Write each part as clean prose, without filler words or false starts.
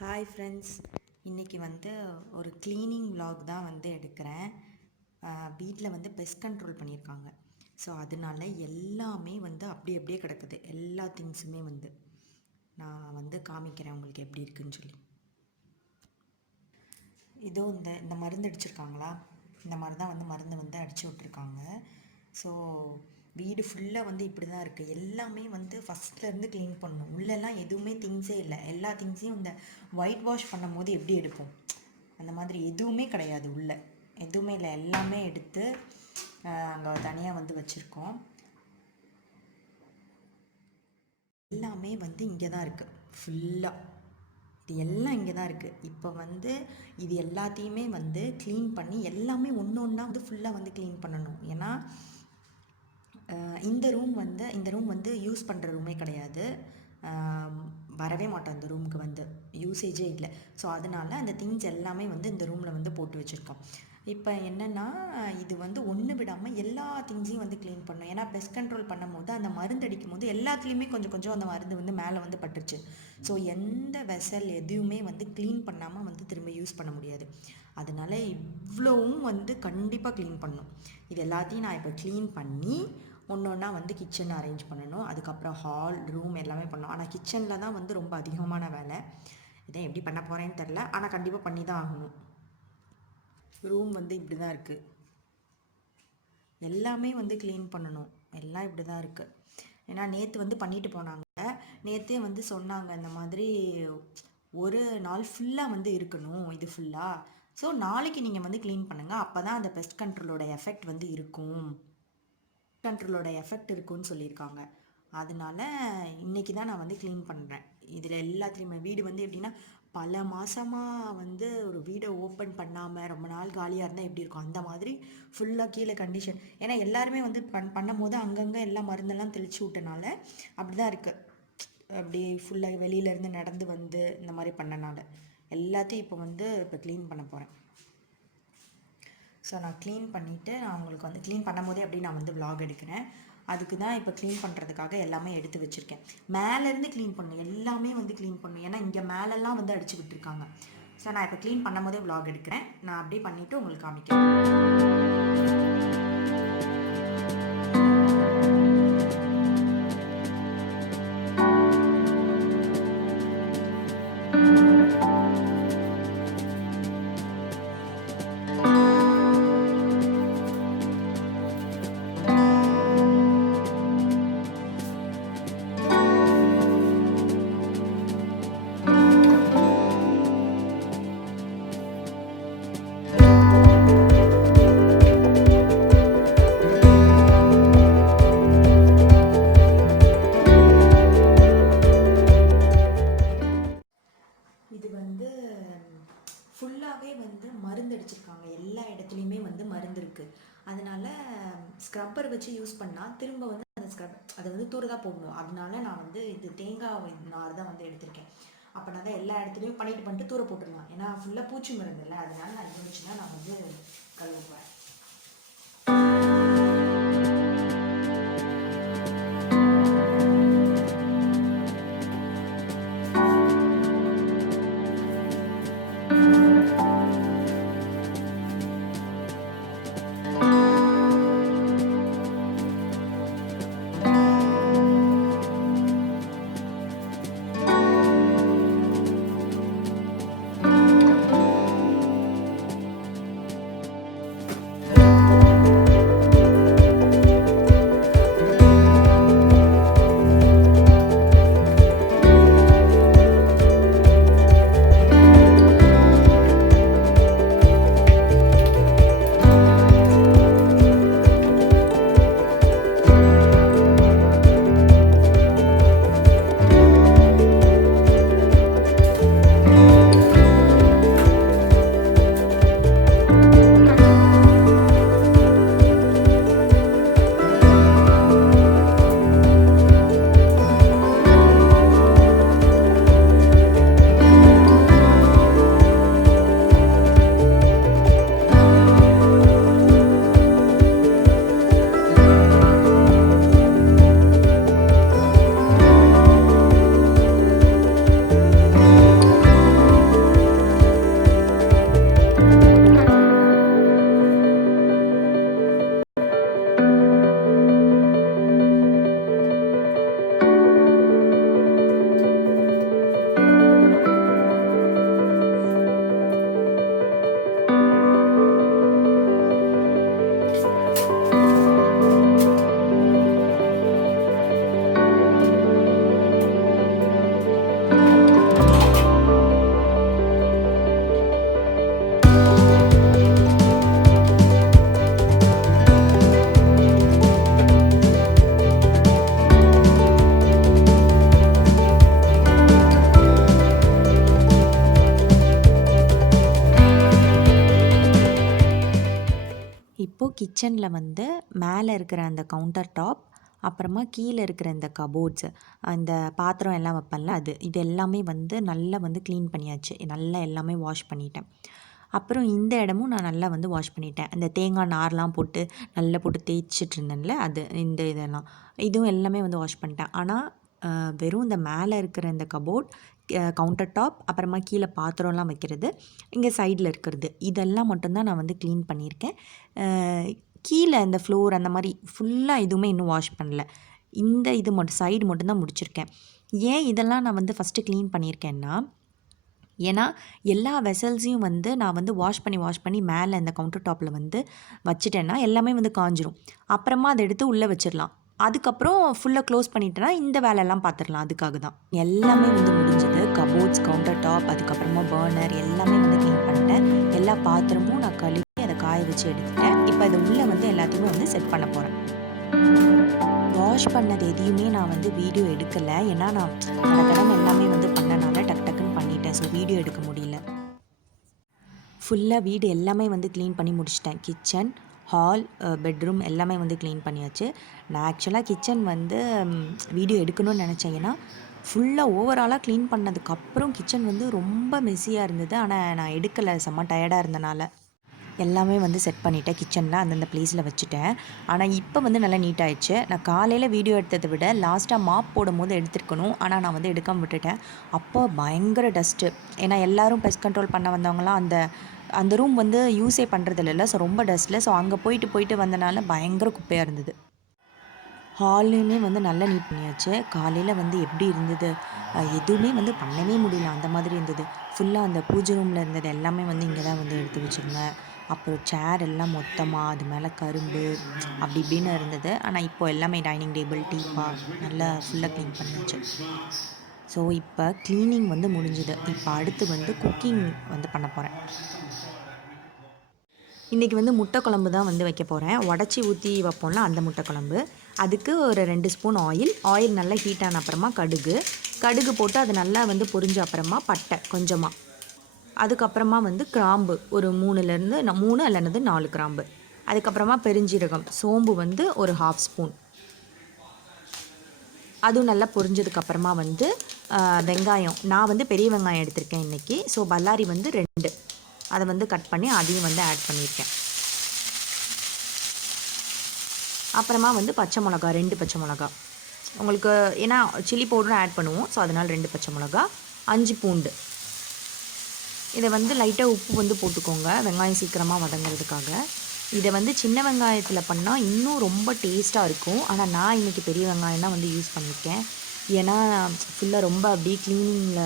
Hi friends, இன்றைக்கி ஒரு cleaning vlog தான் எடுக்கிறேன். வீட்டில் பெஸ்ட் கண்ட்ரோல் பண்ணியிருக்காங்க. ஸோ அதனால எல்லாமே அப்படியே கிடக்குது. எல்லா திங்ஸுமே நான் காமிக்கிறேன் உங்களுக்கு எப்படி இருக்குன்னு சொல்லி. இதோ இந்த மருந்து அடிச்சிருக்காங்களா, இந்த மாதிரி தான் மருந்து அடித்து விட்ருக்காங்க. ஸோ வீடு ஃபுல்லாக இப்படி தான் இருக்குது. எல்லாமே ஃபஸ்ட்லேருந்து க்ளீன் பண்ணணும். உள்ளெல்லாம் எதுவுமே திங்ஸே இல்லை. எல்லா திங்ஸையும் இந்த ஒயிட் வாஷ் பண்ணும் போது எப்படி எடுப்போம் அந்த மாதிரி எதுவுமே கிடையாது. உள்ளே எதுவுமே இல்லை. எல்லாமே எடுத்து அங்கே தனியாக வச்சுருக்கோம். எல்லாமே இங்கே தான் இருக்குது. ஃபுல்லாக இது எல்லாம் இங்கே தான் இருக்குது. இப்போ இது எல்லாத்தையுமே க்ளீன் பண்ணி எல்லாமே ஒன்று ஒன்றா ஃபுல்லாக க்ளீன் பண்ணணும். ஏன்னா இந்த ரூம் யூஸ் பண்ணுற ரூமே கிடையாது. வரவே மாட்டோம் இந்த ரூமுக்கு, யூசேஜே இல்லை. ஸோ அதனால் அந்த திங்ஸ் எல்லாமே இந்த ரூமில் போட்டு வச்சுருக்கோம். இப்போ என்னென்னா இது ஒன்று விடாமல் எல்லா திங்ஸையும் க்ளீன் பண்ணணும். ஏன்னா பெஸ்ட் கண்ட்ரோல் பண்ணும் போது அந்த மருந்து அடிக்கும் போது எல்லாத்துலேயுமே கொஞ்சம் கொஞ்சம் அந்த மருந்து மேலே பட்டுருச்சு. ஸோ எந்த வெசல் எதுவுமே க்ளீன் பண்ணாமல் திரும்ப யூஸ் பண்ண முடியாது. அதனால் இவ்வளவும் கண்டிப்பாக க்ளீன் பண்ணணும். இது எல்லாத்தையும் நான் இப்போ க்ளீன் பண்ணி ஒன்று ஒன்றா கிச்சன் அரேஞ்ச் பண்ணணும். அதுக்கப்புறம் ஹால், ரூம் எல்லாமே பண்ணணும். ஆனால் கிச்சனில் தான் ரொம்ப அதிகமான வேலை. இதை எப்படி பண்ண போகிறேன்னு தெரில, ஆனால் கண்டிப்பாக பண்ணி தான் ஆகணும். ரூம் இப்படி தான் இருக்குது. எல்லாமே க்ளீன் பண்ணணும். எல்லாம் இப்படி தான் இருக்குது. ஏன்னா நேற்று பண்ணிட்டு போனாங்க. நேற்றே சொன்னாங்க இந்த மாதிரி ஒரு நாள் ஃபுல்லாக இருக்கணும் இது ஃபுல்லாக. ஸோ நாளைக்கு நீங்கள் க்ளீன் பண்ணுங்கள். அப்போ தான் அந்த பெஸ்ட் கண்ட்ரோலோட எஃபெக்ட் இருக்கும். கண்ட்ரோலோட எஃபெக்ட் இருக்குன்னு சொல்லியிருக்காங்க. அதனால இன்றைக்கி தான் நான் க்ளீன் பண்ணுறேன். இதில் எல்லாத்துலேயுமே வீடு எப்படின்னா பல மாதமாக ஒரு வீடை ஓப்பன் பண்ணாமல் ரொம்ப நாள் காலியாக இருந்தால் எப்படி இருக்கும் அந்த மாதிரி ஃபுல்லாக கீழே கண்டிஷன். ஏன்னா எல்லாருமே பண்ணும் போது அங்கங்கே எல்லா மருந்தெல்லாம் தெளித்து விட்டனால அப்படி தான் இருக்குது. அப்படி ஃபுல்லாக வெளியிலேருந்து நடந்து இந்த மாதிரி பண்ணனால எல்லாத்தையும் இப்போ க்ளீன் பண்ண போகிறேன். ஸோ நான் க்ளீன் பண்ணிவிட்டு நான் உங்களுக்கு க்ளீன் பண்ணும் போதே அப்படி நான் vlog எடுக்கிறேன். அதுக்கு தான் இப்போ க்ளீன் பண்ணுறதுக்காக எல்லாமே எடுத்து வச்சுருக்கேன். மேலேருந்து க்ளீன் பண்ணணும். எல்லாமே க்ளீன் பண்ணணும். ஏன்னா இங்கே மேலெல்லாம் அடிச்சு விட்டுருக்காங்க. ஸோ நான் இப்போ க்ளீன் பண்ணும் போதே vlog எடுக்கிறேன். நான் அப்படியே பண்ணிவிட்டு உங்களுக்கு காமிக்கிறேன். ஃபுல்லாகவே மருந்து அடிச்சிருக்காங்க. எல்லா இடத்துலையுமே மருந்து இருக்குது. அதனால் ஸ்க்ரப்பர் வச்சு யூஸ் பண்ணால் திரும்ப அந்த அதை தூர தான் போடணும். அதனால நான் இது தேங்காய் நார் தான் எடுத்திருக்கேன். அப்போ நான் தான் எல்லா இடத்துலையும் பண்ணிட்டு தூர போட்டுடலாம். ஏன்னா ஃபுல்லாக பூச்சி மருந்து இல்லை. அதனால நான் இது வச்சுன்னா நான் கழுவுவேன். கிச்சனில் வந்து மேலே இருக்கிற அந்த கவுண்டர் டாப், அப்புறமா கீழே இருக்கிற இந்த கபோர்ட்ஸு, அந்த பாத்திரம் எல்லாம் வைப்பேன்ல அது, இது எல்லாமே வந்து நல்லா வந்து க்ளீன் பண்ணியாச்சு. நல்லா எல்லாமே வாஷ் பண்ணிட்டேன். அப்புறம் இந்த இடமும் நான் நல்லா வந்து வாஷ் பண்ணிட்டேன். அந்த தேங்காய் நார்லாம் போட்டு நல்லா போட்டு தேய்ச்சிட்டு இருந்தேன்ல அது, இந்த இதெல்லாம் இதுவும் எல்லாமே வந்து வாஷ் பண்ணிட்டேன். ஆனால் வெறும் இந்த மேலே இருக்கிற இந்த கபோர்ட், கவுண்டர் டாப், அப்புறமா கீழே பாத்திரம்லாம் வைக்கிறது, இங்கே சைடில் இருக்கிறது, இதெல்லாம் மட்டும்தான் நான் வந்து க்ளீன் பண்ணியிருக்கேன். கீழே இந்த ஃப்ளோர் அந்த மாதிரி ஃபுல்லாக எதுவுமே இன்னும் வாஷ் பண்ணல. இந்த இது மட்டும் சைடு மட்டும்தான் முடிச்சிருக்கேன். ஏன் இதெல்லாம் நான் வந்து ஃபஸ்ட்டு க்ளீன் பண்ணியிருக்கேன்னா, ஏன்னா எல்லா வெசல்ஸையும் வந்து நான் வந்து வாஷ் பண்ணி மேலே இந்த கவுண்டர் டாப்பில் வந்து வச்சுட்டேன்னா எல்லாமே வந்து காஞ்சிரும். அப்புறமா அதை எடுத்து உள்ளே வச்சிடலாம். அதுக்கப்புறம் ஃபுல்லாக க்ளோஸ் பண்ணிட்டேன்னா இந்த வேலையெல்லாம் பார்த்துடலாம். அதுக்காக தான் எல்லாமே வந்து முடிஞ்சது. கபோர்ட்ஸ், கவுண்டர் டாப், அதுக்கப்புறமா பர்னர் எல்லாமே வந்து க்ளீன் பண்ணிட்டேன். எல்லா பாத்திரமும் நான் கழுவி அதை காய வச்சு எடுத்துட்டேன். இப்போ இது உள்ளே வந்து எல்லாத்தையுமே வந்து செட் பண்ண போகிறேன். வாஷ் பண்ணது எதையுமே நான் வந்து வீடியோ எடுக்கலை. ஏன்னா நான் கடகடன் எல்லாமே வந்து பண்ணனால டக்கு டக்குன்னு பண்ணிட்டேன். ஸோ வீடியோ எடுக்க முடியல. ஃபுல்லாக வீடு எல்லாமே வந்து க்ளீன் பண்ணி முடிச்சிட்டேன். கிச்சன், ஹால், பெட்ரூம் எல்லாமே வந்து க்ளீன் பண்ணியாச்சு. நான் ஆக்சுவலாக கிச்சன் வந்து வீடியோ எடுக்கணும்னு நினச்சேன். ஏன்னா ஃபுல்லாக ஓவராலாக க்ளீன் பண்ணதுக்கப்புறம் கிச்சன் வந்து ரொம்ப மெஸ்ஸியாக இருந்தது. ஆனால் நான் எடுக்கலை, செம்ம டயர்டாக இருந்தனால. எல்லாமே வந்து செட் பண்ணிவிட்டேன். கிச்சனில் அந்தந்த ப்ளேஸில் வச்சுட்டேன். ஆனால் இப்போ வந்து நல்லா நீட்டாகிடுச்சு. நான் காலையில் வீடியோ எடுத்ததை விட லாஸ்ட்டாக மாப் போடும்போது எடுத்துருக்கணும். ஆனால் நான் வந்து எடுக்காமல் விட்டுட்டேன். அப்போ பயங்கர டஸ்ட்டு. ஏன்னா எல்லோரும் பெஸ்ட் கண்ட்ரோல் பண்ண வந்தவங்களாம் அந்த ரூம் வந்து யூஸே பண்ணுறது இல்லைல்ல. ஸோ ரொம்ப டஸ்ட்டில். ஸோ அங்கே போயிட்டு வந்தனால பயங்கர குப்பையாக இருந்தது. ஹால்லையுமே வந்து நல்லா நீட் பண்ணியாச்சு. காலையில் வந்து எப்படி இருந்தது, எதுவுமே வந்து பண்ணவே முடியல, அந்த மாதிரி இருந்தது. ஃபுல்லாக அந்த பூஜை ரூமில் இருந்தது எல்லாமே வந்து இங்கே தான் வந்து எடுத்து வச்சுருந்தேன். அப்புறம் சேர் எல்லாம் மொத்தமாக அது மேலே கரும்பு அப்படி இப்படின்னு இருந்தது. ஆனால் இப்போது எல்லாமே டைனிங் டேபிள், டீப்பா நல்லா ஃபுல்லாக க்ளீன் பண்ணியாச்சு. ஸோ இப்போ க்ளீனிங் வந்து முடிஞ்சுது. இப்போ அடுத்து வந்து குக்கிங் வந்து பண்ண போகிறேன். இன்றைக்கி வந்து முட்டை குழம்பு தான் வந்து வைக்க போகிறேன். உடச்சி ஊற்றி வைப்போம்ல அந்த முட்டை குழம்பு. அதுக்கு ஒரு 2 ஸ்பூன் ஆயில் நல்லா ஹீட் ஆன அப்புறமா கடுகு போட்டு அது நல்லா வந்து பொரிஞ்ச அப்புறமா பட்டை கொஞ்சமாக, அதுக்கப்புறமா வந்து கிராம்பு ஒரு 3 அல்லது 4 கிராம்பு, அதுக்கப்புறமா பெருஞ்சீரகம், சோம்பு வந்து ஒரு 1/2 ஸ்பூன். அதுவும் நல்லா பொரிஞ்சதுக்கப்புறமா வந்து வெங்காயம், நான் வந்து பெரிய வெங்காயம் எடுத்திருக்கேன் இன்றைக்கி. ஸோ பல்லாரி வந்து 2, அதை வந்து கட் பண்ணி அதையும் வந்து ஆட் பண்ணியிருக்கேன். அப்புறமா வந்து பச்சை மிளகா, 2 பச்சை மிளகா உங்களுக்கு, ஏன்னா சில்லி பவுடரும் ஆட் பண்ணுவோம். ஸோ அதனால் 2 பச்சை மிளகா, 5 பூண்டு. இதை வந்து லைட்டாக உப்பு வந்து போட்டுக்கோங்க, வெங்காயம் சீக்கிரமாக வதங்கிறதுக்காக. இதை வந்து சின்ன வெங்காயத்தில் பண்ணால் இன்னும் ரொம்ப டேஸ்ட்டாக இருக்கும். ஆனால் நான் இன்றைக்கி பெரிய வெங்காயம் தான் வந்து யூஸ் பண்ணியிருக்கேன். ஏன்னா ஃபுல்லாக ரொம்ப அப்படியே க்ளீனிங்கில்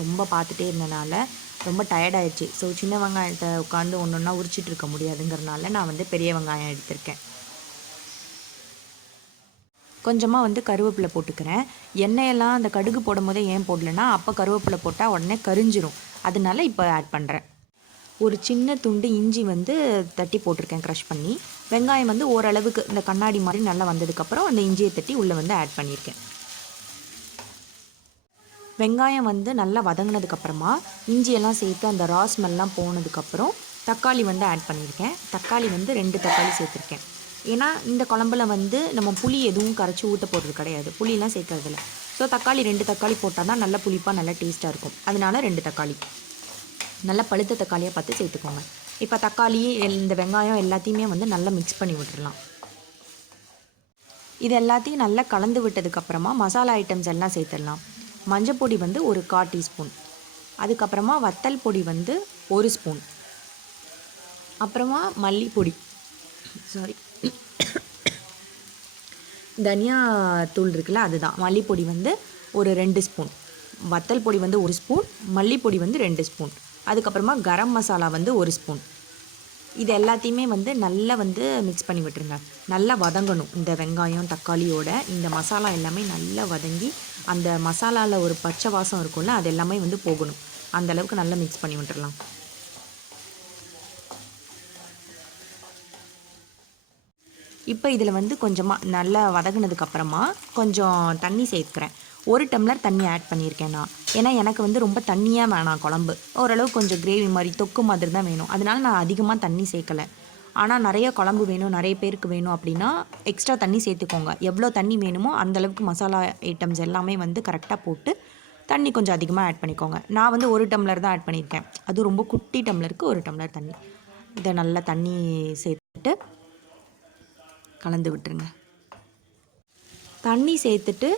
ரொம்ப பார்த்துட்டே இருந்தனால ரொம்ப டயர்டாயிடுச்சு. ஸோ சின்ன வெங்காயத்தை உட்காந்து ஒன்றா உரிச்சிட்டு இருக்க முடியாதுங்கிறனால நான் வந்து பெரிய வெங்காயம் எடுத்திருக்கேன். கொஞ்சமாக வந்து கருவேப்பிலை போட்டுக்கிறேன். எண்ணெயெல்லாம் அந்த கடுகு போடும் போதே ஏன் போடலைன்னா, அப்போ கருவேப்பிலை போட்டால் உடனே கரிஞ்சிரும். அதனால இப்போ ஆட் பண்ணுறேன். ஒரு சின்ன துண்டு இஞ்சி வந்து தட்டி போட்டிருக்கேன், க்ரஷ் பண்ணி. வெங்காயம் வந்து ஓரளவுக்கு இந்த கண்ணாடி மாதிரி நல்லா வந்ததுக்கப்புறம் அந்த இஞ்சியை தட்டி உள்ளே வந்து ஆட் பண்ணியிருக்கேன். வெங்காயம் வந்து நல்லா வதங்கினதுக்கப்புறமா இஞ்சியெல்லாம் சேர்த்து அந்த ரா ஸ்மெல்லாம் போனதுக்கப்புறம் தக்காளி வந்து ஆட் பண்ணியிருக்கேன். தக்காளி வந்து 2 தக்காளி சேர்த்துருக்கேன். ஏன்னா இந்த குழம்புல வந்து நம்ம புளி எதுவும் கரைச்சி ஊற்ற போடுறது கிடையாது, புளியெலாம் சேர்க்கறதில்ல. ஸோ தக்காளி 2 தக்காளி போட்டால் தான் நல்லா புளிப்பாக நல்லா டேஸ்ட்டாக இருக்கும். அதனால 2 தக்காளி நல்லா பழுத்த தக்காளியாக பார்த்து சேர்த்துக்கோங்க. இப்போ தக்காளி, இந்த வெங்காயம் எல்லாத்தையுமே வந்து நல்லா மிக்ஸ் பண்ணி விட்டுடலாம். இது எல்லாத்தையும் நல்லா கலந்து விட்டதுக்கப்புறமா மசாலா ஐட்டம்ஸ் எல்லாம் சேர்த்துடலாம். மஞ்சள் பொடி வந்து ஒரு 1/4 டீஸ்பூன், அதுக்கப்புறமா வத்தல் பொடி வந்து 1 ஸ்பூன், அப்புறமா மல்லிப்பொடி, தனியா தூள் இருக்குல்ல அதுதான். மல்லிப்பொடி வந்து ஒரு 2 ஸ்பூன், வத்தல் பொடி வந்து 1 ஸ்பூன், மல்லிப்பொடி வந்து 2 ஸ்பூன், அதுக்கப்புறமா கரம் மசாலா வந்து 1 ஸ்பூன். இது எல்லாத்தையுமே வந்து நல்லா வந்து மிக்ஸ் பண்ணி விட்டுருங்க. நல்லா வதங்கணும். இந்த வெங்காயம் தக்காளியோட இந்த மசாலா எல்லாமே நல்லா வதங்கி அந்த மசாலாவில் ஒரு பச்சை வாசம் இருக்கும்ல, அது எல்லாமே வந்து போகணும். அந்தளவுக்கு நல்லா மிக்ஸ் பண்ணி விட்டுடலாம். இப்போ இதில் வந்து கொஞ்சமாக நல்லா வதங்கினதுக்கப்புறமா கொஞ்சம் தண்ணி சேர்க்குறேன். 1 டம்ளர் தண்ணி ஆட் பண்ணியிருக்கேன் நான். ஏன்னா எனக்கு வந்து ரொம்ப தண்ணியாக வேணாம் குழம்பு, ஓரளவு கொஞ்சம் கிரேவி மாதிரி தொக்கு மாதிரி தான் வேணும். அதனால நான் அதிகமாக தண்ணி சேர்க்கலை. ஆனால் நிறைய குழம்பு வேணும், நிறைய பேருக்கு வேணும் அப்படின்னா எக்ஸ்ட்ரா தண்ணி சேர்த்துக்கோங்க. எவ்வளோ தண்ணி வேணுமோ அந்தளவுக்கு மசாலா ஐட்டம்ஸ் எல்லாமே வந்து கரெக்டாக போட்டு தண்ணி கொஞ்சம் அதிகமாக ஆட் பண்ணிக்கோங்க. நான் வந்து 1 டம்ளர் தான் ஆட் பண்ணியிருக்கேன். அதுவும் ரொம்ப குட்டி டம்ளருக்கு 1 டம்ளர் தண்ணி. இதை நல்லா தண்ணி சேர்த்துட்டு கலந்து விட்டுருங்க. தண்ணி சேர்த்துட்டு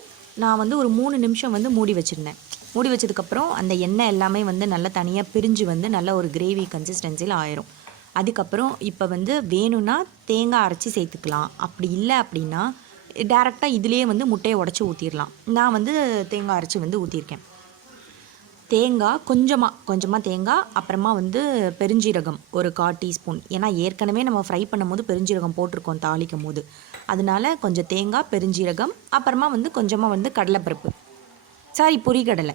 நான் வந்து ஒரு 3 நிமிஷம் வந்து மூடி வச்சுருந்தேன். மூடி வச்சதுக்கப்புறம் அந்த எண்ணெய் எல்லாமே வந்து நல்லா தனியாக பிரிஞ்சு வந்து நல்ல ஒரு கிரேவி கன்சிஸ்டன்சியில் ஆயிரும். அதுக்கப்புறம் இப்போ வந்து வேணும்னா தேங்காய் அரைச்சி சேர்த்துக்கலாம். அப்படி இல்லை அப்படின்னா டேரெக்டாக இதிலேயே வந்து முட்டையை உடச்சி ஊற்றிடலாம். நான் வந்து தேங்காய் அரைச்சி வந்து ஊற்றிருக்கேன். தேங்காய் கொஞ்சமாக தேங்காய், அப்புறமா வந்து பெருஞ்சீரகம் ஒரு 1/4 டீஸ்பூன். ஏன்னா ஏற்கனவே நம்ம ஃப்ரை பண்ணும்போது பெருஞ்சீரகம் போட்டிருக்கோம் தாளிக்கும் போது. அதனால கொஞ்சம் தேங்காய், பெருஞ்சீரகம், அப்புறமா வந்து கொஞ்சமாக வந்து கடலைப்பருப்பு, பொரிகடலை,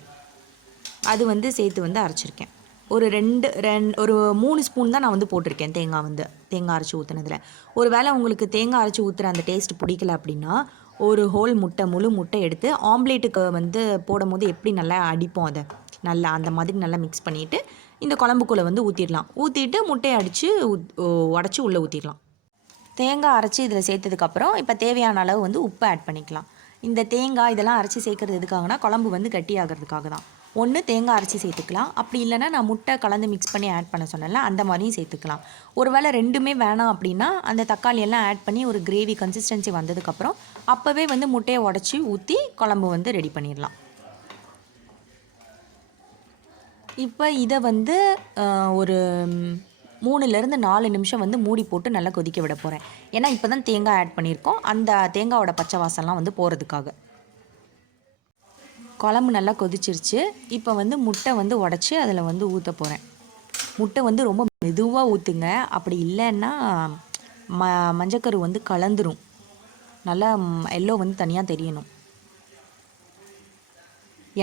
அது வந்து சேர்த்து வந்து அரைச்சிருக்கேன். ஒரு 3 ஸ்பூன் தான் நான் வந்து போட்டிருக்கேன் தேங்காய் அரைச்சி ஊற்றுனதில். ஒரு வேளை உங்களுக்கு தேங்காய் அரைச்சி ஊற்றுற அந்த டேஸ்ட் பிடிக்கல அப்படின்னா ஒரு ஹோல் முட்டை, முழு முட்டை எடுத்து ஆம்லேட்டுக்கு வந்து போடும் போது எப்படி நல்லா அடிப்போம், அதை நல்லா அந்த மாதிரி நல்லா மிக்ஸ் பண்ணிவிட்டு இந்த குழம்புக்குள்ளே வந்து ஊற்றிடலாம். ஊற்றிட்டு முட்டையை அடித்து உடச்சி உள்ளே ஊற்றிடலாம். தேங்காய் அரைச்சி இதில் சேர்த்ததுக்கப்புறம் இப்போ தேவையான அளவு வந்து உப்பு ஆட் பண்ணிக்கலாம். இந்த தேங்காய் இதெல்லாம் அரைச்சி சேர்க்குறது எதுக்காகனா குழம்பு வந்து கட்டி ஆகிறதுக்காக தான். ஒன்று தேங்காய் அரைச்சி சேர்த்துக்கலாம், அப்படி இல்லைன்னா நான் முட்டை கலந்து மிக்ஸ் பண்ணி ஆட் பண்ண சொன்னேன்ல, அந்த மாதிரியும் சேர்த்துக்கலாம். ஒரு வேளை ரெண்டுமே வேணாம் அப்படின்னா அந்த தக்காளி எல்லாம் ஆட் பண்ணி ஒரு கிரேவி கன்சிஸ்டன்சி வந்ததுக்கப்புறம் அப்போவே வந்து முட்டையை உடச்சி ஊற்றி குழம்பு வந்து ரெடி பண்ணிடலாம். இப்போ இதை வந்து ஒரு 3லேருந்து 4 நிமிஷம் வந்து மூடி போட்டு நல்லா கொதிக்க விட போகிறேன். ஏன்னா இப்போ தான் தேங்காய் ஆட் பண்ணியிருக்கோம், அந்த தேங்காயோட பச்சை வாசம்லாம் வந்து போகிறதுக்காக. குழம்பு நல்லா கொதிச்சிருச்சு. இப்போ வந்து முட்டை வந்து உடச்சி அதில் வந்து ஊற்ற போகிறேன். முட்டை வந்து ரொம்ப மெதுவாக ஊற்றுங்க, அப்படி இல்லைன்னா மஞ்சக்கரு வந்து கலந்துரும், நல்லா எல்லோ வந்து தனியாக தெரியணும்.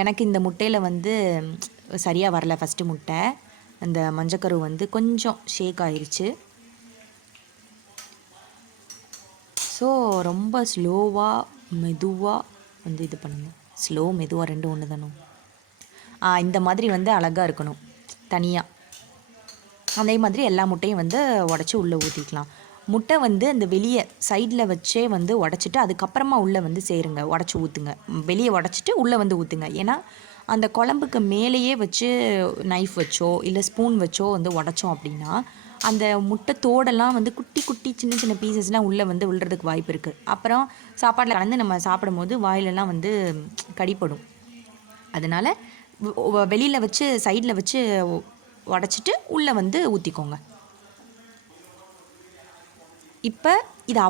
எனக்கு இந்த முட்டையில் வந்து சரியாக வரல ஃபஸ்ட்டு முட்டை, அந்த மஞ்சக்கரு வந்து கொஞ்சம் ஷேக் ஆயிடுச்சு. ஸோ ரொம்ப ஸ்லோவாக மெதுவாக வந்து இது பண்ணுங்கள். ஸ்லோ மெதுவாக ரெண்டும் ஒன்று தானோ. இந்த மாதிரி வந்து அழகாக இருக்கணும் தனியாக. அதே மாதிரி எல்லா முட்டையும் வந்து உடச்சி உள்ளே ஊற்றிக்கலாம். முட்டை வந்து அந்த வெளியே சைடில் வச்சே வந்து உடச்சிட்டு அதுக்கப்புறமா உள்ளே வந்து சேருங்க, உடச்சி ஊற்றுங்க. வெளியே உடச்சிட்டு உள்ளே வந்து ஊற்றுங்க. ஏன்னா அந்த குழம்புக்கு மேலேயே வச்சு நைஃப் வச்சோ இல்லை ஸ்பூன் வச்சோ வந்து உடச்சோம் அப்படின்னா அந்த முட்டை தோடெல்லாம் வந்து குட்டி குட்டி சின்ன சின்ன பீசஸ்லாம் உள்ளே வந்து விழுறதுக்கு வாய்ப்பு இருக்குது. அப்புறம் சாப்பாட்டில் கலந்து நம்ம சாப்பிடும் போது வாயிலெல்லாம் வந்து கடிப்படும். அதனால் வெளியில் வச்சு சைடில் வச்சு உடச்சிட்டு உள்ளே வந்து ஊற்றிக்கோங்க. இப்போ இதை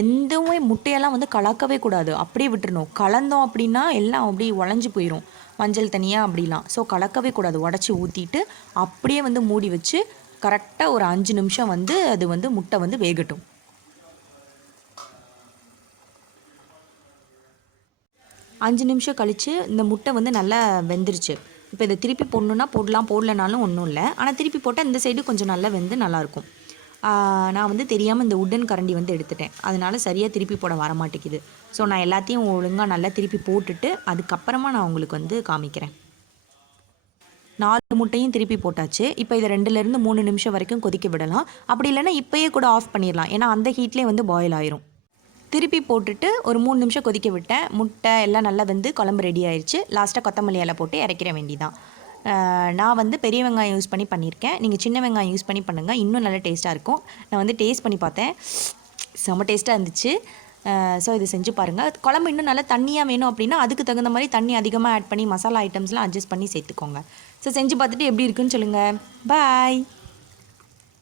எந்தவுமே முட்டையெல்லாம் வந்து கலக்கவே கூடாது, அப்படியே விட்டுறணும். கலந்தோம் அப்படின்னா எல்லாம் அப்படியே உடஞ்சி போயிடும், மஞ்சள் தனியாக அப்படிலாம். ஸோ கலக்கவே கூடாது. உடச்சி ஊற்றிட்டு அப்படியே வந்து மூடி வச்சு கரெக்டாக ஒரு 5 நிமிஷம் வந்து அது வந்து முட்டை வந்து வேகட்டும். 5 நிமிஷம் கழித்து இந்த முட்டை வந்து நல்லா வெந்துருச்சு. இப்போ இதை திருப்பி போடணுன்னா போடலாம், போடலனாலும் ஒன்றும் இல்லை. ஆனால் திருப்பி போட்டால் இந்த சைடு கொஞ்சம் நல்லா வெந்து நல்லாயிருக்கும். நான் வந்து தெரியாமல் இந்த உட்டன் கரண்டி வந்து எடுத்துட்டேன், அதனால சரியாக திருப்பி போட வர மாட்டேங்குது. ஸோ நான் எல்லாத்தையும் ஒழுங்காக நல்லா திருப்பி போட்டுட்டு அதுக்கப்புறமா நான் உங்களுக்கு வந்து காமிக்கிறேன். 4 முட்டையும் திருப்பி போட்டாச்சு. இப்போ இதை 2லேருந்து 3 நிமிஷம் வரைக்கும் கொதிக்க விடலாம். அப்படி இல்லைன்னா இப்போயே கூட ஆஃப் பண்ணிடலாம், ஏன்னா அந்த ஹீட்லேயே வந்து பாயில் ஆயிரும். திருப்பி போட்டுட்டு ஒரு 3 நிமிஷம் கொதிக்க விட்டேன். முட்டை எல்லாம் நல்லா வந்து குழம்பு ரெடி ஆயிடுச்சு. லாஸ்ட்டாக கொத்தமல்லி இலை போட்டு இறக்கிற வேண்டிதான். நான் வந்து பெரிய வெங்காயம் யூஸ் பண்ணி பண்ணியிருக்கேன், நீங்கள் சின்ன வெங்காயம் யூஸ் பண்ணி பண்ணுங்கள், இன்னும் நல்லா டேஸ்ட்டாக இருக்கும். நான் வந்து டேஸ்ட் பண்ணி பார்த்தேன், செம்ம டேஸ்ட்டாக இருந்துச்சு. ஸோ இது செஞ்சு பாருங்கள். குழம்பு இன்னும் நல்லா தண்ணியாக வேணும் அப்படின்னா அதுக்கு தகுந்த மாதிரி தண்ணி அதிகமாக ஆட் பண்ணி மசாலா ஐட்டம்ஸ்லாம் அட்ஜஸ்ட் பண்ணி சேர்த்துக்கோங்க. ஸோ செஞ்சு பார்த்துட்டு எப்படி இருக்குன்னு சொல்லுங்கள். பாய்.